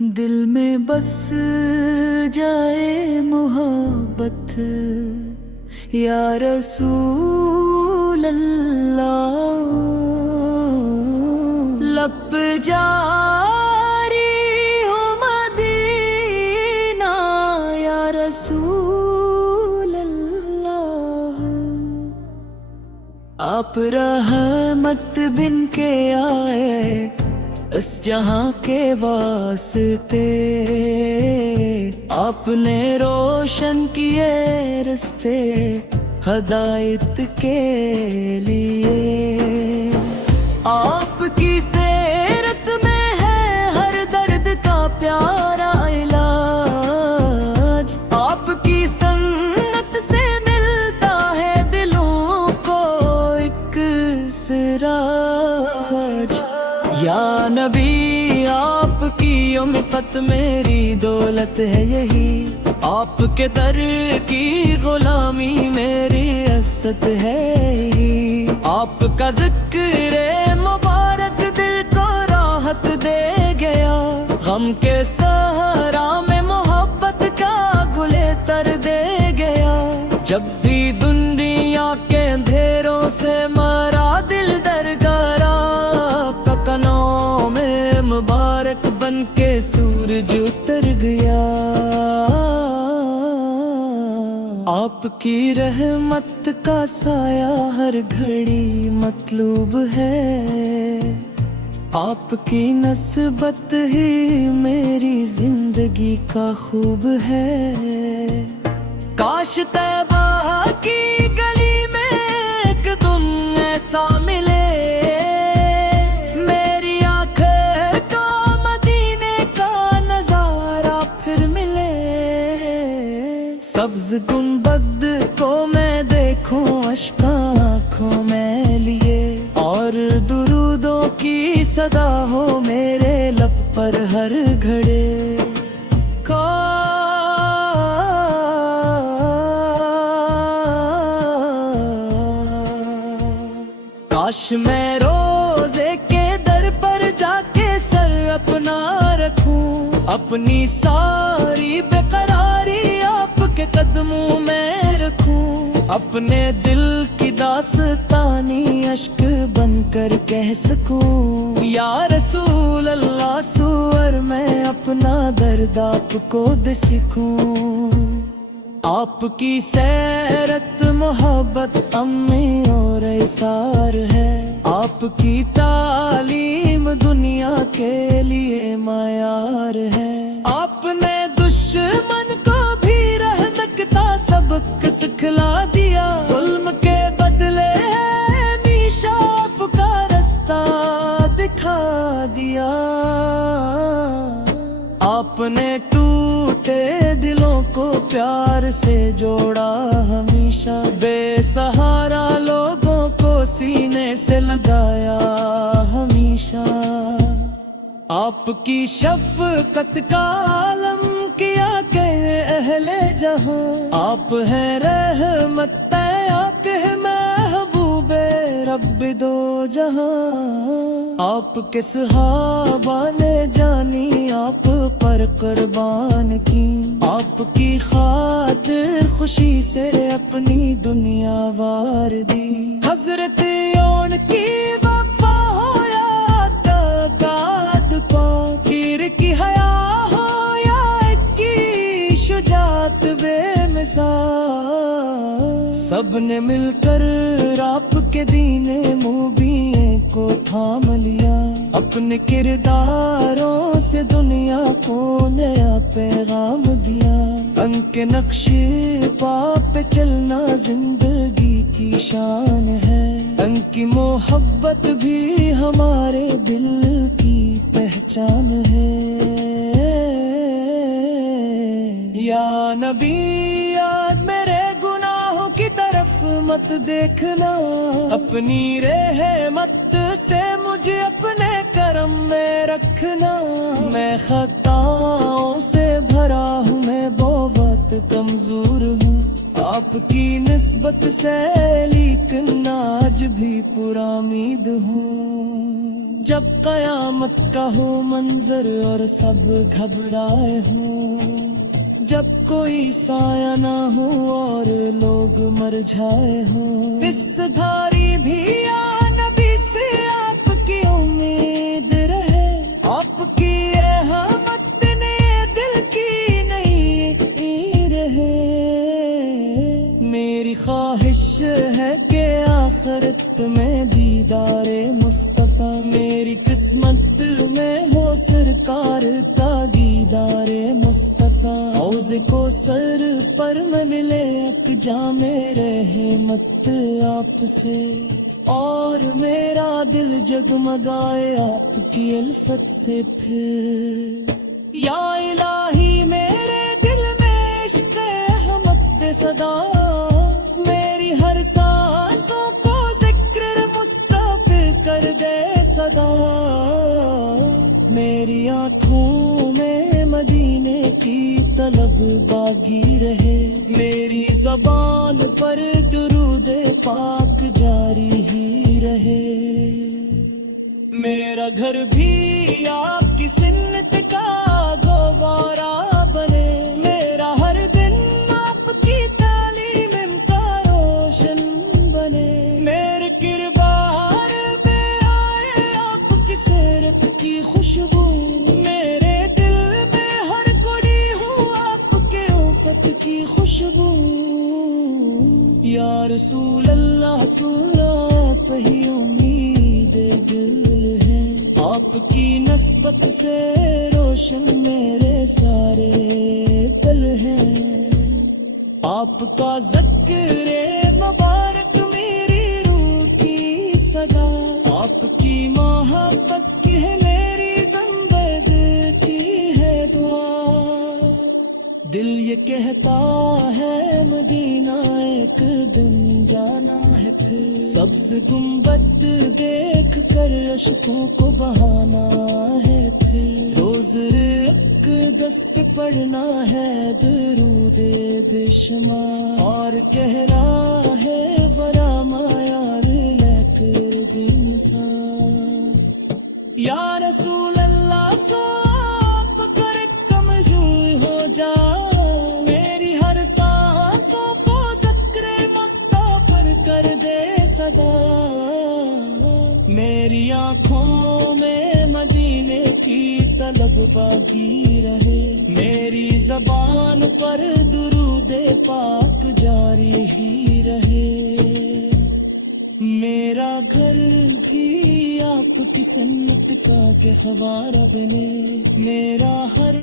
دل میں بس جائے محبت یا رسول اللہ، لب جاری ہو مدینہ یا رسول اللہ، آپ رحمت بن کے آئے اس جہاں کے واسطے، آپ نے روشن کیے رستے ہدایت کے لیے، آپ کی سیرت میں ہے ہر درد کا پیارا علاج، آپ کی سنت سے ملتا ہے دلوں کو ایک سراج، یا نبی آپ کی امت میری دولت ہے یہی، آپ کے در کی غلامی میری عزت ہے یہی، آپ کا ذکر مبارک دل کو راحت دے گیا، غم کے صحرا میں محبت کا گلے تر دے گیا، جب بھی دنیا کے اندھیروں سے مرا دل درگارا، کنوں میں مبارک بن کے سورج اتر گیا، آپ کی رحمت کا سایہ ہر گھڑی مطلوب ہے، آپ کی نسبت ہی میری زندگی کا خوب ہے، کاش طیبہ کی گلی میں ایک دن ایسا ملے، سبز گنبد کو میں دیکھوں اشکاں آنکھوں میں لیے، اور درودوں کی صدا ہو میرے لب پر ہر گھڑے، کاش میں روزے کے در پر جا کے سر اپنا رکھوں، اپنی ساری بے قراری آپ کے قدموں میں رکھوں، اپنے دل کی داستانی اشک بن کر کہہ سکوں، یا رسول اللہ سور میں اپنا درد آپ کو دے سکوں، آپ کی سیرت محبت امی اور ایثار ہے، آپ کی تعلیم دنیا کے لیے معیار ہے، آپ نے دشمن کو بھی رحمت کا سبق سکھلا دیا، ظلم کے بدلے انصاف کا رستہ دکھا دیا، آپ نے ٹوٹے دلوں کو پیار سے جوڑا ہمیشہ، بے سہارا لوگوں کو سینے سے لگایا ہمیشہ، آپ کی شفقت کا عالم کیا کہ اہل جہاں، آپ ہیں رحمت آپ ہیں محبوب رب دو جہاں، آپ کے صحابہ نے جانی آپ پر قربان کی، آپ کی خاطر خوشی سے اپنی دنیا وار دی، حضرت یون کی وفا ہو یا تقاد پاک، پیر کی حیا ہو یا کی شجاعت بے مثال، سب نے مل کر آپ کے دین مبین کو تھام لیا، اپنے کرداروں سے دنیا کو نیا پیغام دیا، ان کے نقش پا پہ چلنا زندگی کی شان ہے، ان کی محبت بھی ہمارے دل کی پہچان ہے، یا نبی یاد میرے گناہوں کی طرف مت دیکھنا، اپنی رحمت سے مجھے اپنے کرم میں رکھنا، میں خطاؤں سے بھرا ہوں، میں بہت کمزور ہوں، آپ کی نسبت سے لیکن آج بھی پرامید ہوں، جب قیامت کا ہو منظر اور سب گھبرائے ہوں، جب کوئی سایہ نہ ہو اور لوگ مر جائے ہوں، اس دھاری بھی یا نبی سے آپ کی امید رہے، آپ کی احمد نے دل کی نہیں رہے۔ میری خواہش ہے کہ آخرت میں دیدار مصطفیٰ، میری قسمت میں ہو سرکار کا دیدار مصطفیٰ، حوض کو سر پر میں ملے اقجام رحمت آپ سے، اور میرا دل جگمگائے آپ کی الفت سے پھر۔ یا الہی میرے دل میں عشق احمد دے صدا، میری ہر سانسوں کو ذکر مصطفی کر دے صدا، میری آنکھوں میں مدینے کی طلب باغی رہے، میری زبان پر درود پاک جاری ہی رہے، میرا گھر بھی آپ کی سنت کا گوارا بنے، میرا ہر دن آپ کی تعلیم کا روشن بنے، میرے کردار پہ آئے آپ کی سیرت کی خوشبو، میرے دل میں ہر کوئی ہو آپ کے الفت کی خوشبو۔ یا رسول اللہ سنا پہ ہی امید دل ہے، آپ کی نسبت سے روشن میرے سارے پل ہیں، آپ کا ذکر مبارک میری روح کی صدا، آپ کی محبت کی ہے میری زندگ کی ہے دعا، دل یہ کہتا ہے مدینہ ایک دن جانا ہے پھر، سبز گنبد دیکھ کر اشکوں کو بہانا ہے پھر، روز اقدس پہ پڑھنا ہے درود بے شمار، اور کہہ رہا ہے ورا معیار لے کر دن سار۔ یا رسول اللہ سو آپ کر کمزور ہو جا، میری ہر سانسوں کو ذکر مصطفی کر دے صدا، میری آنکھوں میں مدینے کی طلب باقی رہے، میری زبان پر درود پاک جاری ہی رہے، میرا گھر بھی آپ کی سنت کا گہوارہ بنے، میرا ہر